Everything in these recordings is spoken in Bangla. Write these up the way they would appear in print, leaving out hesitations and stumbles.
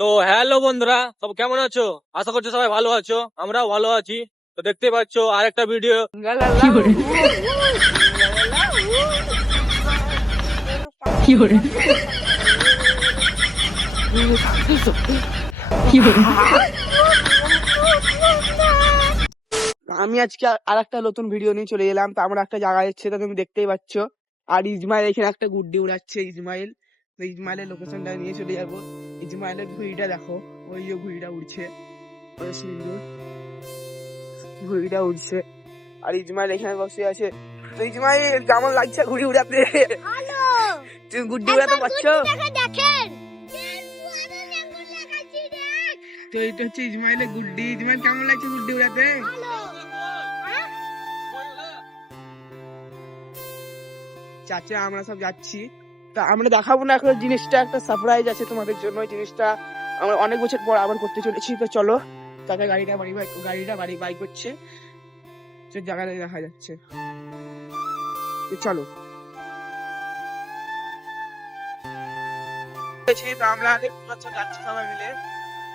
তো হ্যালো বন্ধুরা, সব কেমন আছো? আশা করছি সবাই ভালো আছো, আমরাও ভালো আছি। তো দেখতে পাচ্ছ আরেকটা ভিডিও। আমি আজকে আর একটা নতুন ভিডিও নিয়ে চলে এলাম। তো আমরা একটা জায়গায় যাচ্ছি, তো তুমি দেখতেই পাচ্ছ। আর ইসমাইল এখানে একটা গুড্ডি উড়াচ্ছে। ইসমাইল, তো ইসমাইলের লোকেশনটা নিয়ে চলে যাবো। ইসমাইলের ঘুড়িটা দেখো, ওই যে ঘুড়িটা উড়ছে, ওই সুন্দর ঘুড়িটা উড়ছে। আর ইসমাইল এখানে বসে আছে। তো ইসমাইল, কেমন লাগছে ঘুড়ি উড়াতে? তুমি গুড্ডি উড়াতে পারছো? তো এটা হচ্ছে ইসমাইলের গুড্ডি। ইসমাইল, কেমন লাগছে গুড্ডি উড়াতে? চাচা আমরা সব যাচ্ছি। তা আমরা দেখাবো না এখন জিনিসটা, একটা সারপ্রাইজ আছে তোমাদের জন্য। ওই জিনিসটা আমরা অনেক বছর পর আবার করতে চলেছি। তো চলো, চাচা গাড়িটা বাড়ি বাই করছে, সে জায়গাটা দেখা যাচ্ছে। তো চলো, তো আমরা যাচ্ছি সবাই মিলে,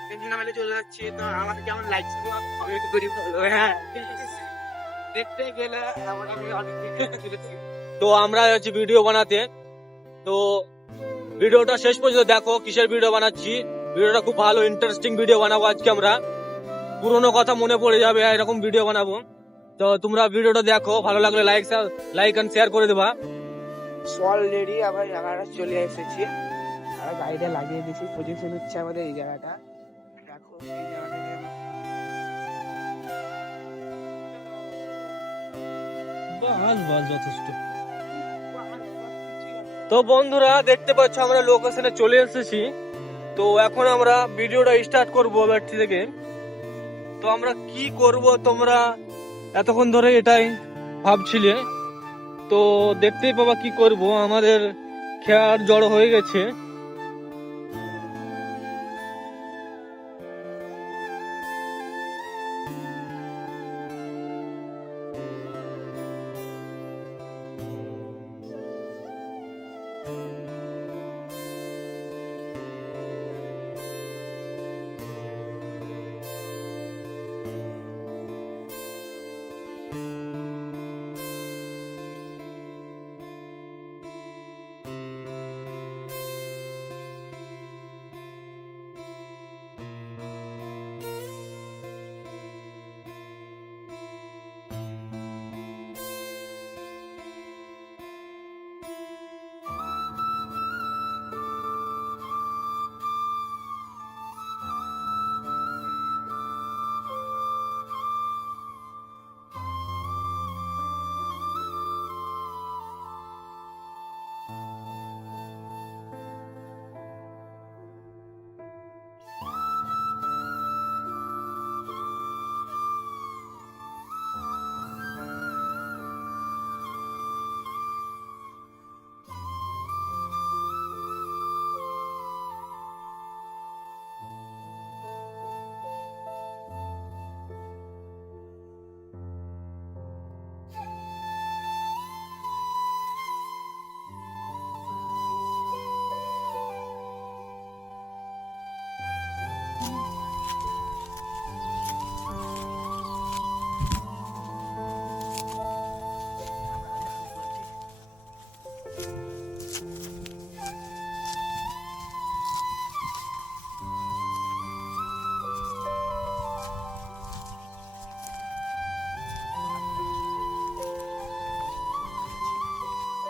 তিনজনে মিলে চলে যাচ্ছি। তো আমাকে কেমন লাগছে আমি একটু গরিব হলো। হ্যাঁ, দেখতে গেলে আমরা অনেক চলেছি। তো আমরা যাচ্ছি ভিডিও বানাতে। তো ভিডিওটা শেষ পর্যন্ত দেখো, কিসের ভিডিও বানাচ্ছি। ভিডিওটা খুব ভালো, ইন্টারেস্টিং ভিডিও বানাবো আজকে আমরা। পুরোনো কথা মনে পড়ে যাবে, এরকম ভিডিও বানাবো। তো তোমরা ভিডিওটা দেখো, ভালো লাগলে লাইক এন্ড শেয়ার করে দেবা। অলরেডি আমরা জায়গাটা চলে এসেছি, আর গাড়িটা লাগিয়ে দিয়েছি। পজিশন হচ্ছে আমাদের এই জায়গাটা। দেখো এই জায়গাটা বাস যথেষ্ট। তো বন্ধুরা দেখতে পাচ্ছ আমরা লোকেশনে চলে এসেছি। তো এখন আমরা ভিডিওটা স্টার্ট করবো ব্যাটারি থেকে। তো আমরা কি করব তোমরা এতক্ষণ ধরে এটাই ভাবছিলে। তো দেখতেই পাবা কি করব, আমাদের খেয়ার জড়ো হয়ে গেছে।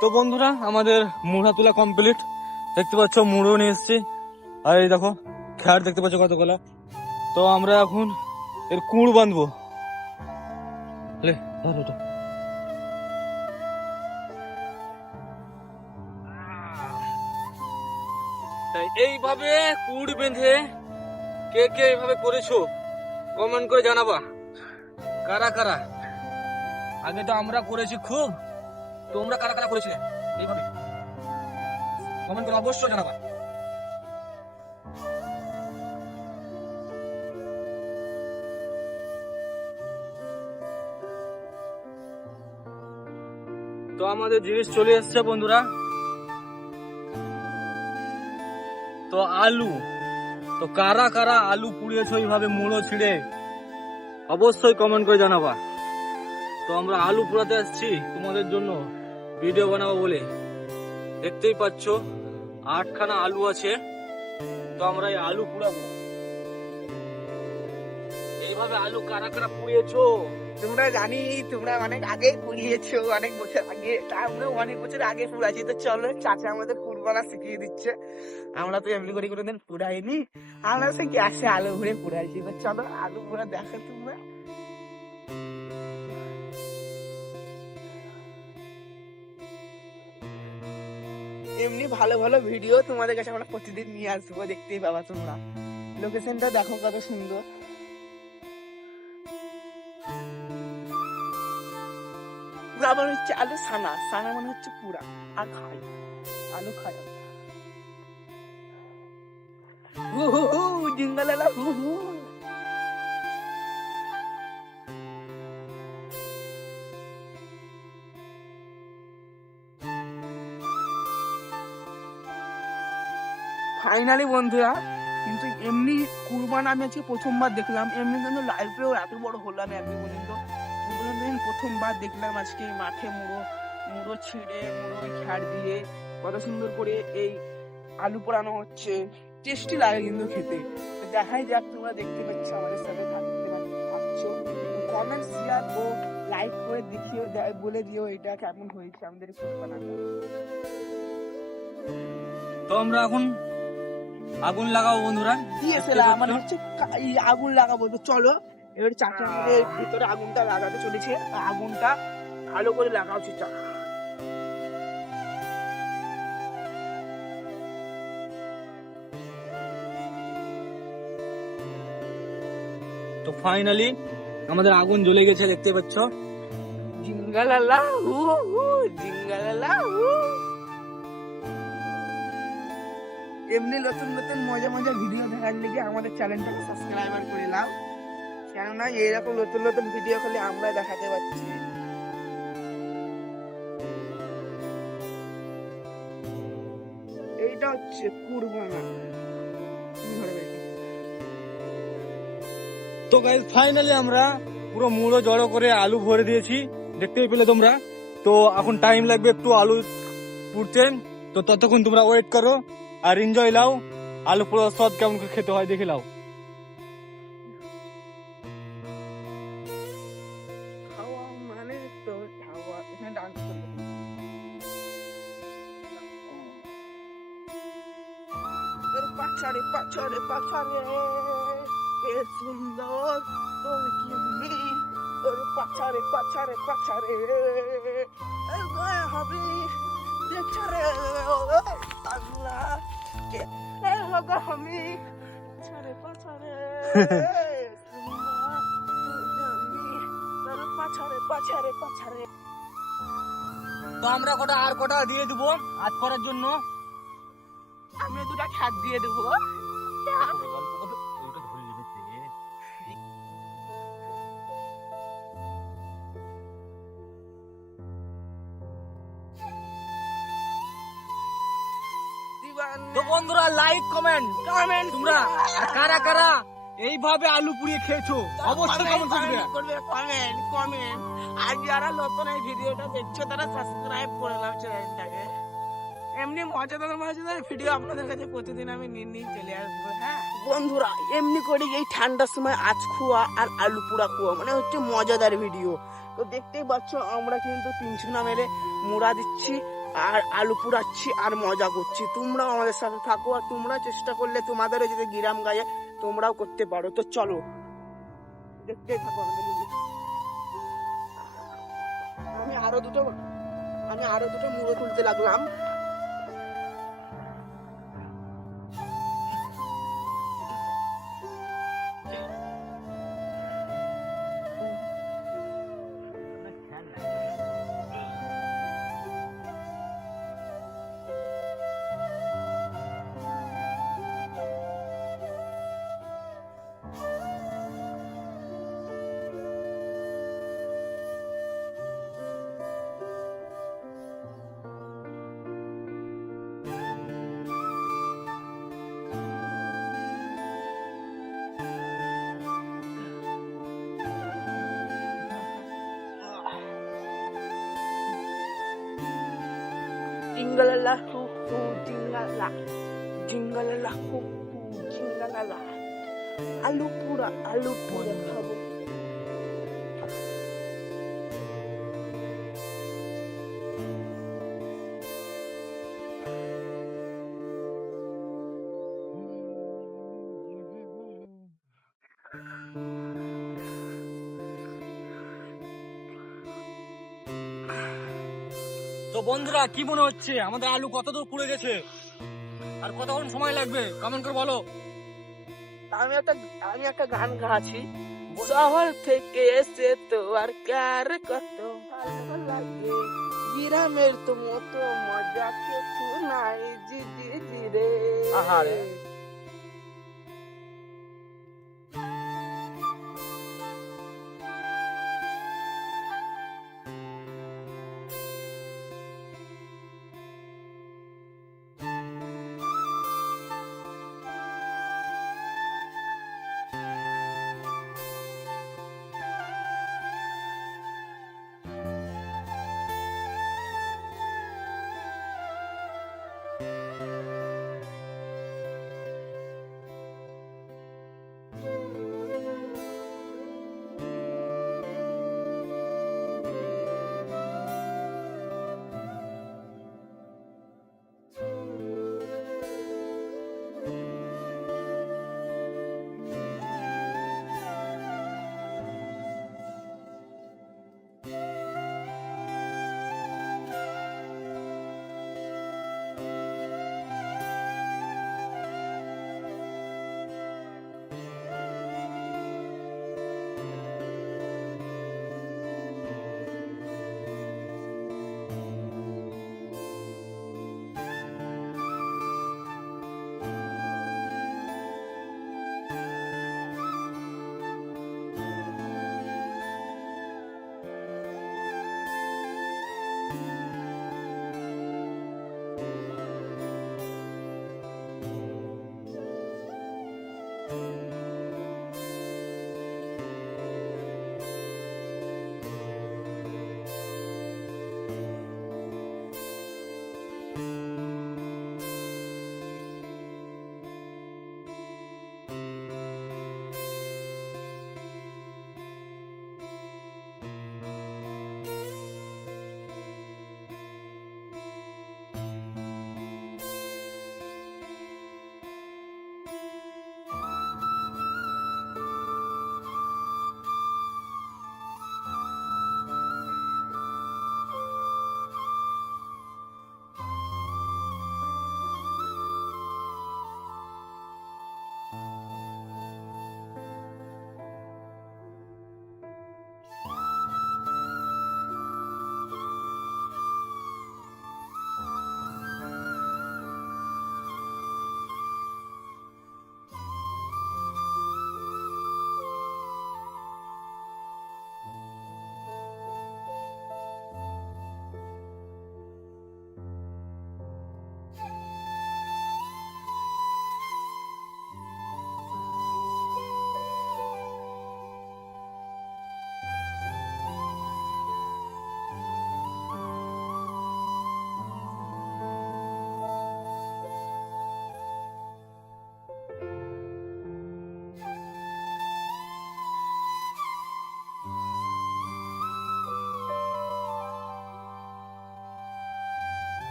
তো বন্ধুরা আমাদের মুড়া তোলা কমপ্লিট। দেখতে পাচ্ছ মুড়ো নিয়ে এসছি। আর এই দেখো খেয়ার দেখতে পাচ্ছ কতগুলা। তো আমরা এখন এর কুড় বাঁধবো। তাই এইভাবে কুড় বেঁধে কে কে এইভাবে করেছো কমেন্ট করে জানাবা। কারা কারা আগে তো আমরা করেছি খুব, তোমরা কারা কারা করেছিলে এইভাবে কমেন্ট করে অবশ্যই জানাবা। তো আমাদের জিনিস চলে এসছে বন্ধুরা। তো আলু, তো কারা কারা আলু পুড়িয়েছো এইভাবে মুড়ো ছিঁড়ে অবশ্যই কমেন্ট করে জানাবা। তো আমরা আলু পোড়াতে আসছি তোমাদের জন্য ভিডিও বানাবো বলে। দেখতেই পাচ্ছ 8খানা আলু আছে, তো আমরা এই আলু পুড়াবো। এইভাবে আলু কারা কারা পুড়িয়েছো? তোমরা জানি তোমরা অনেক আগে পুড়িয়েছো, অনেক বছর আগে, তা আমরা অনেক বছর আগে পুড়াচ্ছি। তো চলো, চাচা আমাদের পুরবানা শিখিয়ে দিচ্ছে। আমরা তো এমনি করে কোনোদিন পুড়াইনি, আমরা সে গ্যাসে আলু ভরে পুড়াইছি। তো চলো আলু পোড়া দেখো তোমরা। এমনি ভালো ভালো ভিডিও তোমাদের কাছে আমরা প্রতিদিন নিয়ে আসবো, দেখতেই পাবা তোমরা। লোকেশনটা দেখো কত সুন্দর। পুরা মানে হচ্ছে আলু সানা, সানা মানে হচ্ছে পুরা। আর খাই, আলু খাই আমরা। হু হু হু, জিঙ্গালালা হু হু। ফাইনালি বন্ধুরা, কিন্তু এমনি কুরবান আমি আজকে প্রথমবার দেখলাম। এমনি কিন্তু লাইফেও এত বড় হলো আমি একদিন পর্যন্ত প্রথমবার দেখলাম। আজকে মাঠে মুড়ো মুড়ো ছিঁড়ে, মুড়ো খ্যার দিয়ে কত সুন্দর করে এই আলু পোড়ানো হচ্ছে। টেস্টি লাগে কিন্তু খেতে। দেখাই যাক, তোমরা দেখতে পাচ্ছ, আমাদের সাথে থাকতে পাচ্ছ। কমেন্ট, শেয়ার ও লাইক করে দেখিও, বলে দিও এটা কেমন হয়েছে আমাদের কুরবানাটা। তো আমরা এখন আগুন লাগাবো বন্ধুরা। দিয়েছিলাম মানে হচ্ছে এই আগুন লাগাবো। তো চলো এবার চাচা আমাদের ভিতরে আগুনটা লাগাতে চলেছে। আগুনটা ভালো করে লাগা উচিত। তো ফাইনালি আমাদের আগুন জ্বলে গেছে, দেখতে পাচ্ছ। জিঙ্গালালা হু হু, জিঙ্গালালা হু। এমনি নতুন নতুন মজা মজা ভিডিও দেখার লেগে আমাদের চ্যানেলটাকে সাবস্ক্রাইবার করে নাও, কেননা এরকম নতুন নতুন ভিডিও খালি আমরা দেখাতে পাচ্ছি। এইটা হচ্ছে কুরবানা। তো গাইস ফাইনালি আমরা পুরো মুড়ো জড়ো করে আলু ভরে দিয়েছি, দেখতেই পেলে তোমরা। তো এখন টাইম লাগবে একটু আলু পুড়তে, তো ততক্ষণ তোমরা ওয়েট করো আর এনজয় লাও। আলু পোড়ার স্বাদ কেমন করে খেতে হয় দেখে লাও। খাওয়া মানে তো খাওয়া, এখানে ডান্স করবে। পাছারে পাছারে পাছারে কে সুন্দর তোর কি তোর পাছারে পাছারে পাছারে গায়ে হবে দেখছারে আল্লাহ কে লাগা আমি পাছারে পাছারে সুন্দর তোর পাছারে পাছারে পাছারে। তো আমরা কটা দিয়ে দেবো আজ করার জন্য। আমি দুটা খাদ দিয়ে দেবো। তো বন্ধুরা লাইক কমেন্ট কমেন্ট তোমরা আর কারা কারা এইভাবে আলু পুড়িয়ে খেয়েছো অবশ্যই কমেন্ট করবে। Comment comment. আর যারা নতুন এই ভিডিওটা দেখছো তারা সাবস্ক্রাইব করে নাও চ্যানেলটাকে। এমনি মজাদার মজাদার ভিডিও আপনাদের কাছে প্রতিদিন আমি নিয়ে চলে আসবো। হ্যাঁ বন্ধুরা, এমনি করে এই ঠান্ডার সময় আজ খোয়া আর আলু পোড়া খোয়া মানে হচ্ছে মজাদার ভিডিও। তো দেখতেই পাচ্ছ আমরা কিন্তু 300 না মেরে মুড়া দিচ্ছি আর আলু পোড়াচ্ছি আর মজা করছি। তোমরাও আমাদের সাথে থাকো, আর তোমরা চেষ্টা করলে তোমাদেরও যদি গ্রাম গায়ে তোমরাও করতে পারো। তো চলো দেখতেই থাকো আমাদের ভিডিও। আমি আরো দুটো মুড়ো তুলতে লাগলাম। জিঙ্গালালা হু হু জিঙ্গালা, জিঙ্গালালা হু হু জিঙ্গালালা। আলু পুরা খাবো। তো বন্ধুরা, কি মনে হচ্ছে আমাদের আলু কতদূর পুড়ে গেছে আর কতক্ষণ সময় লাগবে কমেন্ট করে বলো। আমি একটা গান গাচ্ছি, শহর থেকে এসে তো আর কার কত ভালো লাগে, গ্রামের তো মতো মজা কিছু নাই, জি জি জি রে। আহারে।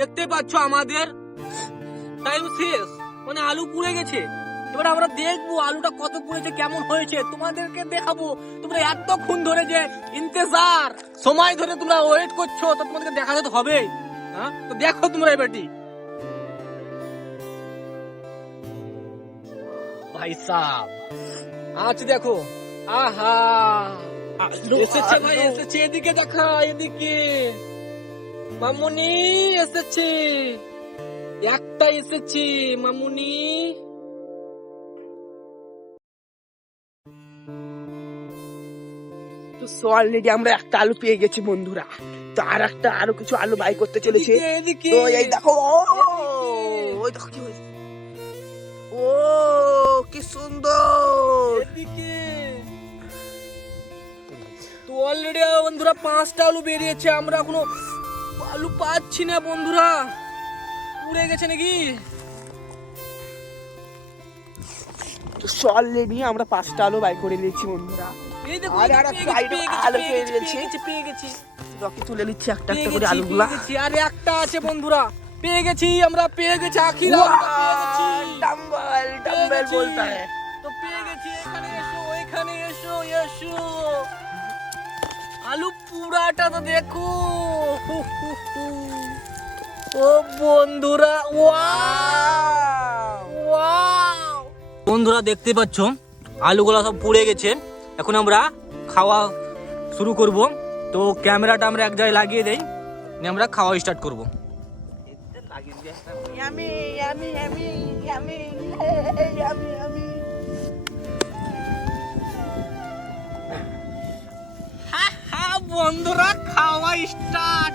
দেখতে পাচ্ছ আমাদের টাইম শেষ, মানে আলু পুড়ে গেছে। এবার আমরা দেখবো আলুটা কত পড়েছে, কেমন হয়েছে, তোমাদেরকে দেখাবো। তোমরা এতক্ষণ ধরে যে ইন্তজার সময় ধরে তোমরা ওয়েট করছো, তো তোমাদেরকে দেখাতে তো হবে। হ্যাঁ, তো দেখো তোমরা এবারটি। ভাই সাহেব আজ দেখো, আহা এসেছে ভাই, এসেছে। এদিকে দেখা, এদিকে মামুনি এসেছে, একটা এসেছে মামুনি। তো অলরেডি আমরা একটা আলু পেয়ে গেছি বন্ধুরা। তো আর একটা আরো কিছু আলু বাই করতে চলেছে। এদিকে তো এই দেখো, ওই দেখো কি হয়েছে। ও কি সুন্দর। এদিকে তো অলরেডি বন্ধুরা 5টা আলু বেরিয়েছে। আমরা এখনো আলু পাচ্ছি না বন্ধুরা, উড়ে গেছে নাকি? তো অলরেডি আমরা 5টা আলু বাই করে নিয়েছি বন্ধুরা। এই দেখো, আরে আর একটা আলু পেয়ে গেছি। পেয়ে গেছি। রকি তুলে নিচ্ছে একটা একটা করে আলুগুলা। আর একটা আছে বন্ধুরা, পেয়ে গেছি আমরা, পেয়ে গেছি আখির আলুটা পেয়ে গেছি। ডাম্বল ডাম্বল বলতা है। তো পেয়ে গেছি। এখানে এসো, এখানে এসো, এসো। আলু পুরাটা তো দেখো। ও বন্ধুরা, ওয়াও ওয়াও। বন্ধুরা দেখতে পাচ্ছ আলুগুলো সব পুড়ে গেছে। এখন আমরা খাওয়া শুরু করব। তো ক্যামেরাটা আমরা এক জায়গায় লাগিয়ে দেই, নিয়ে আমরা খাওয়া স্টার্ট করব। Yummy yummy yummy yummy yummy yummy. হ্যাঁ বন্ধুরা, খাওয়া স্টার্ট।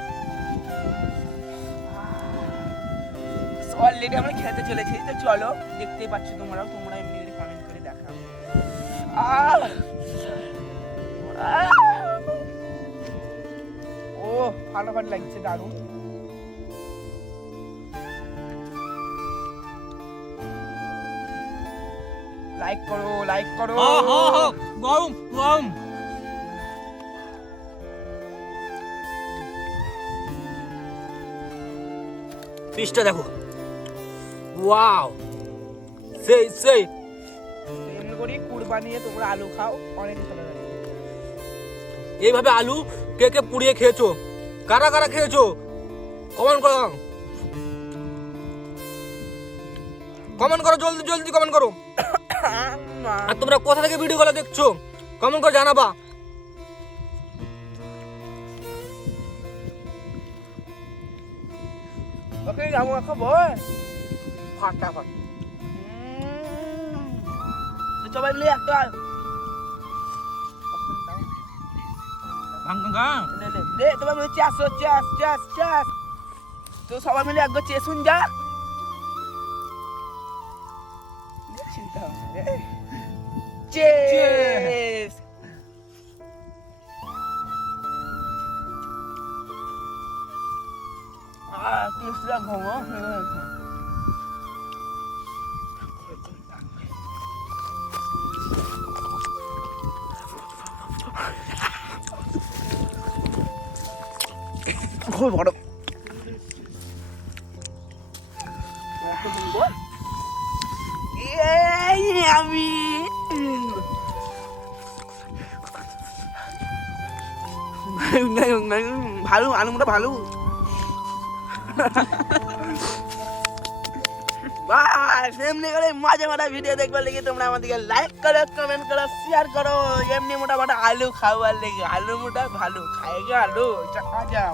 অলরেডি আমরা খেতে চলেছি। তো চলো, দেখতেই পাচ্ছ তোমরাও, তোমরা এমনি করে কমেন্ট করে দেখাও। ও ফাটাফাট লাগছে, দারুণ। লাইক করো, লাইক করো। গরম গরম। পিসটা দেখো, ওয়াও, সেই সেই। এমনি করে কুড়বা নিয়ে তোমরা আলু খাও, অনেক ভালো লাগে। এইভাবে আলু কে কে পুড়িয়ে খেয়েছো, কারা কারা খেয়েছো কমেন্ট করো, কমেন্ট করো, জলদি জলদি কমেন্ট করো। আর তোমরা কোথা থেকে ভিডিওগুলো দেখছো কমেন্ট করে জানাবা। ওকে যাবো খাবো ফাটাফাট। তো সবাই মিলে একটা দে, সবাই মিলে চাষ চাষ চাষ চাষ। তো সবাই মিলে একবার চেসুন যা। চিন্তা হবে। চেস। কিসরা ঘুমো। খুব বড়। আমি ভালো আলুটা ভালো। এমনি করে মজা মজা ভিডিও দেখবার লেগে তোমরা আমাদেরকে লাইক করো, কমেন্ট করো, শেয়ার করো। এমনি মোটা মোটা আলু খাওয়ার লেগে, আলু মোটা ভালো খাইগা আলু মজা।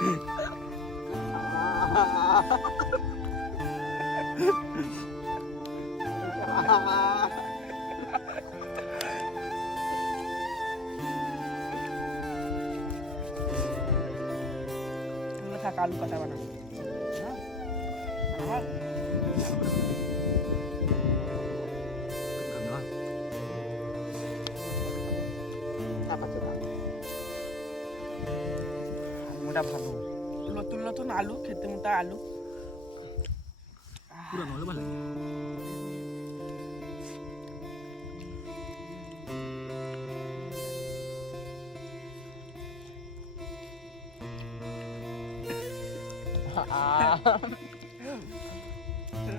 থাক, আলু কাটা বানাবো। হ্যাঁ? আলুটা ভালো, নতুন নতুন আলু, খেতে মোটা আলু। পুরানো হলে ভালো লাগে।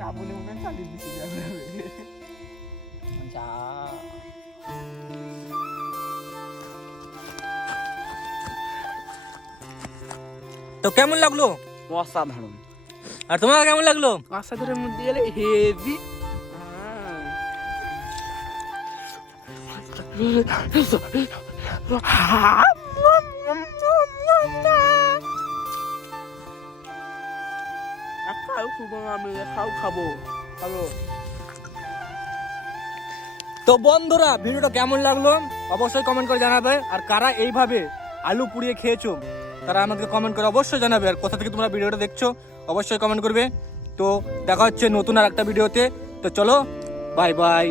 আবুলে মনে চালিয়ে দিচ্ছি। আচ্ছা। তো কেমন লাগলো? অসাধারণ। আর তোমার কেমন লাগলো? অসাধারণের মধ্যে গেলে হেভি। খাবো। তো বন্ধুরা, ভিডিওটা কেমন লাগলো অবশ্যই কমেন্ট করে জানাবে। আর কারা এইভাবে আলু পুড়িয়ে খেয়েছো তারা আমাকে কমেন্ট করে অবশ্যই জানাবে। আর কোথা থেকে তোমরা ভিডিওটা দেখছো অবশ্যই কমেন্ট করবে। তো দেখা হচ্ছে নতুন আর একটা ভিডিওতে। তো চলো, বাই বাই।